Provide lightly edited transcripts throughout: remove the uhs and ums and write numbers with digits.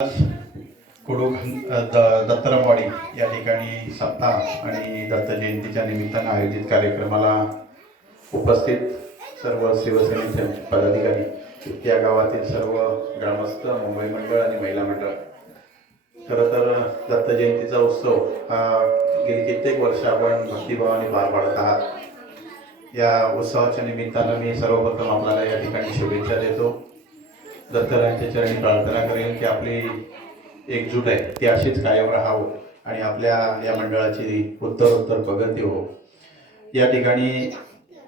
कुडूक दत्तरामवाडी या ठिकाणी सप्ताह आणि दत्त जयंतीच्या निमित्तानं आयोजित कार्यक्रमाला उपस्थित सर्व शिवसेनेचे पदाधिकारी, त्या गावातील सर्व ग्रामस्थ, मुंबई मंडळ आणि महिला मंडळ. खरं तर दत्त जयंतीचा उत्सव हा गेली कित्येक वर्ष आपण भक्तिभावाने पार पाडत आहात. या उत्सवाच्या निमित्तानं मी सर्वप्रथम आपल्याला या ठिकाणी शुभेच्छा देतो. दत्तरायांच्या चरणी प्रार्थना करेन की आपली एकजूट आहे ती अशीच कायम राहावं आणि आपल्या या मंडळाची उत्तरोत्तर प्रगती हो. या ठिकाणी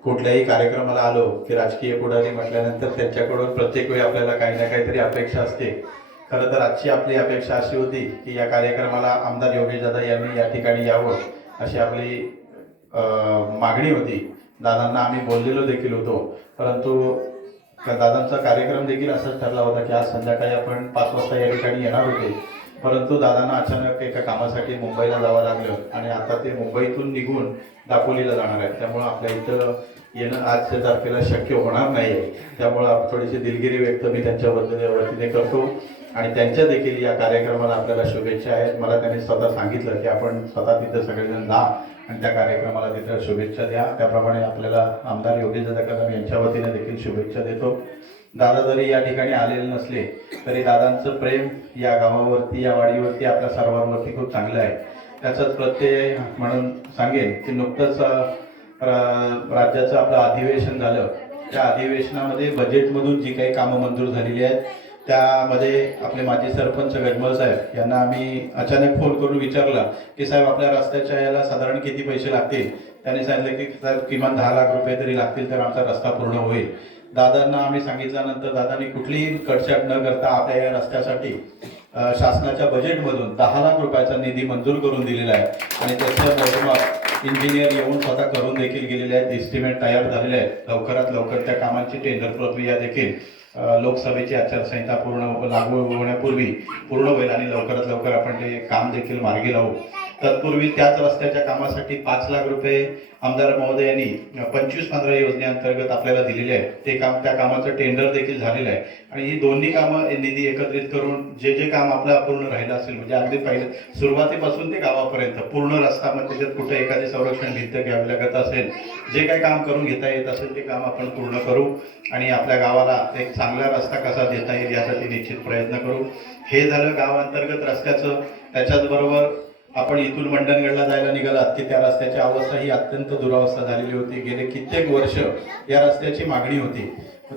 कुठल्याही कार्यक्रमाला आलो की राजकीय पुढारी म्हटल्यानंतर त्यांच्याकडून प्रत्येक वेळी आपल्याला काही ना काहीतरी अपेक्षा असते. खरं तर आजची आपली अपेक्षा अशी होती की या कार्यक्रमाला आमदार योगेश दादा यांनी या ठिकाणी यावं अशी आपली मागणी होती. दादांना आम्ही बोललेलो देखील होतो, परंतु दादांचा कार्यक्रम देखील असाच ठरला होता की आज संध्याकाळी आपण 5 वाजता या ठिकाणी येणार होते, परंतु दादांना अचानक एका कामासाठी मुंबईला जावं लागलं आणि आता ते मुंबईतून निघून दापोलीला जाणार आहेत. त्यामुळं आपल्या इथं येणं आजच्या तारखेला शक्य होणार नाही आहे. त्यामुळं थोडीशी दिलगिरी व्यक्त मी त्यांच्याबद्दल वतीने करतो आणि त्यांच्या देखील या कार्यक्रमाला आपल्याला शुभेच्छा आहेत. मला त्यांनी स्वतः सांगितलं की आपण स्वतः तिथं सगळेजण जा आणि त्या कार्यक्रमाला तिथं शुभेच्छा द्या. त्याप्रमाणे आपल्याला आमदार योगेशदादा कदम यांच्या वतीने देखील शुभेच्छा देतो. दादा जरी या ठिकाणी आलेले नसले तरी दादांचं प्रेम या गावावरती, या वाडीवरती, आपल्या सर्वांवरती खूप चांगलं आहे. त्याचाच प्रत्यय म्हणून सांगेन की नुकतंच राज्याचं आपलं अधिवेशन झालं. त्या अधिवेशनामध्ये बजेटमधून जी काही कामं मंजूर झालेली आहेत त्यामध्ये आपले माजी सरपंच गजमल साहेब यांना आम्ही अचानक फोन करून विचारला की साहेब आपल्या रस्त्याच्या याला साधारण किती पैसे लागतील. त्यांनी सांगितलं की साहेब किमान 10 लाख रुपये तरी लागतील तर आमचा रस्ता पूर्ण होईल. दादांना आम्ही सांगितल्यानंतर दादांनी कुठलीही कटछाट न करता आपल्या या रस्त्यासाठी शासनाच्या बजेटमधून 10 लाख रुपयाचा निधी मंजूर करून दिलेला आहे आणि त्याचं मोजमाप इंजिनियर येऊन स्वतः करून देखील गेलेले आहेत. एस्टिमेट तयार झालेले आहेत. लवकरात लवकर त्या कामांची टेंडर प्रक्रिया देखील लोकसभेची आचारसंहिता पूर्ण लागू होण्यापूर्वी पूर्ण होईल आणि लवकरात लवकर आपण ते काम देखील मार्गी लावू. तत्पूर्वी त्याच रस्त्याच्या कामासाठी 5 लाख रुपये आमदार महोदयांनी 25-15 योजनेअंतर्गत आपल्याला दिलेले आहेत. ते काम, त्या कामाचं टेंडर देखील झालेलं आहे आणि ही दोन्ही कामं निधी एकत्रित करून जे जे काम आपलं अपूर्ण राहिलं असेल, म्हणजे अगदी पहिलं सुरुवातीपासून ते गावापर्यंत पूर्ण रस्ता, मग त्याच्यात कुठे एखादी संरक्षण भिंत घ्यावी लागत असेल, जे काही काम करून घेता येत असेल ते काम आपण पूर्ण करू आणि आपल्या गावाला एक चांगला रस्ता कसा देता येईल यासाठी निश्चित प्रयत्न करू. हे झालं गावांतर्गत रस्त्याचं. त्याच्याचबरोबर आपण इथून मंडणगडला जायला निघालात की त्या रस्त्याची अवस्था ही अत्यंत दुरावस्था झालेली होती. गेले कित्येक वर्ष या रस्त्याची मागणी होती.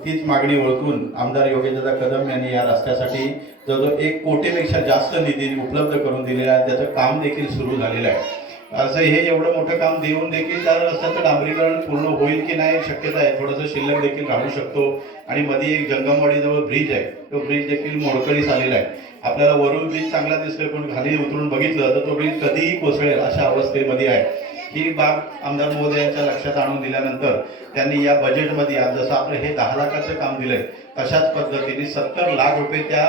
तीच मागणी ओळखून आमदार योगेशदादा कदम यांनी या रस्त्यासाठी जवळजवळ 1 कोटीपेक्षा जास्त निधी उपलब्ध करून दिलेला आहे. त्याचं काम देखील सुरू झालेलं आहे. असं हे एवढं मोठं काम देऊन देखील त्या रस्त्याचं डांबरीकरण पूर्ण होईल की नाही शक्यता आहे. थोडंसं शिल्लक देखील राहू शकतो आणि मध्ये एक जंगमवाडीजवळ ब्रिज आहे, तो ब्रिज देखील मोडकळीस आलेला आहे. आपल्याला वरून ब्रिज चांगला दिसतोय, पण खाली उतरून बघितलं तर तो ब्रिज कधीही कोसळेल अशा अवस्थेमध्ये आहे. ही बाब आमदार महोदयांच्या लक्षात आणून दिल्यानंतर त्यांनी या बजेटमध्ये आज जसं आपलं हे 10 लाखाचं काम दिलंय तशाच पद्धतीने 70 लाख रुपये त्या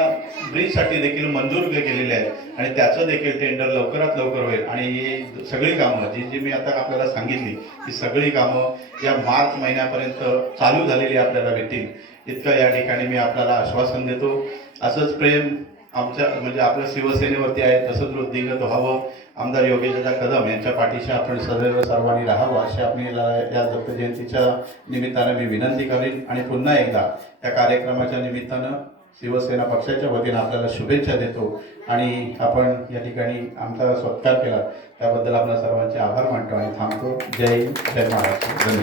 ब्रिजसाठी देखील मंजूर केलेले आहेत आणि त्याचं देखील टेंडर लवकरात लवकर होईल आणि ही सगळी कामं जी मी आता आपल्याला सांगितली ती सगळी कामं या मार्च महिन्यापर्यंत चालू झालेली आपल्याला भेटतील, इतकं या ठिकाणी मी आपल्याला आश्वासन देतो. असंच प्रेम आमच्या म्हणजे आपल्या शिवसेनेवरती आहे, तसंच वृद्धिंगत व्हावं. आमदार योगेशदादा कदम यांच्या पाठीशी आपण सदैव सर्वांनी राहावं अशी आपल्याला या दत्त जयंतीच्या निमित्तानं मी विनंती करेन आणि पुन्हा एकदा त्या कार्यक्रमाच्या निमित्तानं शिवसेना पक्षाच्या वतीनं आपल्याला शुभेच्छा देतो आणि आपण या ठिकाणी आमचा सत्कार केला त्याबद्दल आपल्या सर्वांचे आभार मानतो आणि थांबतो. जय हिंद, जय महाराष्ट्र. धन्यवाद.